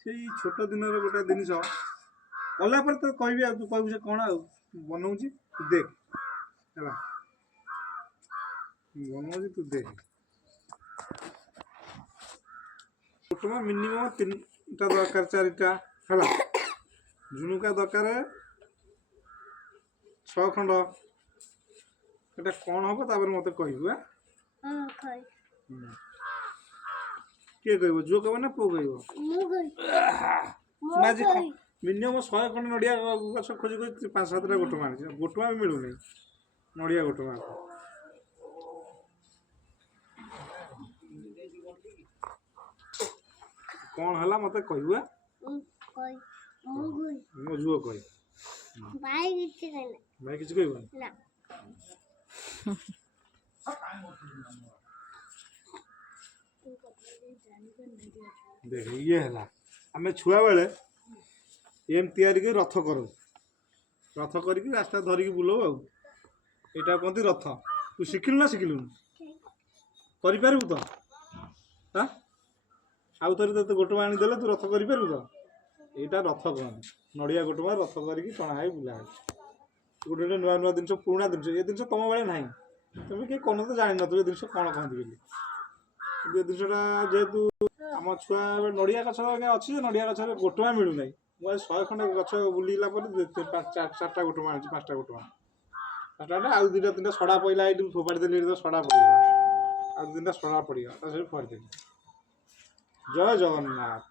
ସେଇ ଛୋଟ ଦିନର ଗୋଟେ ଜିନିଷ କଲା ପରେ ତ କହିବି ଆଉ ତୁ କହିବୁ ସେ କ'ଣ ଆଉ ବନଉଛି ତୁ ଦେଖ ହେଲା ବନଉଛି ତୁ ଦେଖ କୁଟୁମ୍ବ ମିନିମମ୍ 3ଟା ଦରକାର 4ଟା ହେଲା ଝୁଣୁକା ଦରକାର 6 ଖଣ୍ଡ এটা କ'ଣ ହବ ତାପରେ ମୋତେ କହିବୁ କିଏ କହିବ ଝୁଅ କହିବ ନା ପୁଅ କହିବ ଆଜି ମିନିମମ୍ 100 ଖଣ୍ଡ ନଡ଼ିଆ ଗଛ ଖୋଜି ଖୋଜି 5-7ଟା ଗୋଟମା ଆଣିଛି ଗୋଟମା ବି ମିଳୁନି ନଡ଼ିଆ ଗୋଟମା କ'ଣ ହେଲା ମୋତେ କହିବୁ ମୋ ଝୁଅ କହିବ ଭାଇ କିଛି କହିବନି देख ये है आम छुआ बेले एम तैयारी कर रथ करूँ रथ करके रास्ता धरिकी बुलाऊ आईटा कहती रथ तू शिखिलु ना शिखिलु करू तो हाँ आउ थे तो गोटमा आनीदे तू रथ करू तो यहाँ रथ कहते नड़िया गोटमा रथ करके टणा बुला गोटे गोटे नुआ नुआ जिन पुराणा जिन ये जिन तुम बेले ना तुम किए कौन तो जान न जिन कौन कहती ये जिनटा जेहेतु आम छुआ नड़िया गछ अच्छी नड़िया गछ गोटमा मिलूना मुझे 100 खंड गछ बुलला 4टा गोटमा आनी 5टा गोटमा 5टा आउ 2टा 3टा सड़ा पड़ा ये फोपाड़ी देली तो सड़ा पड़ा आउ 2टा सड़ा पड़ा फरदेली जय जगन्नाथ।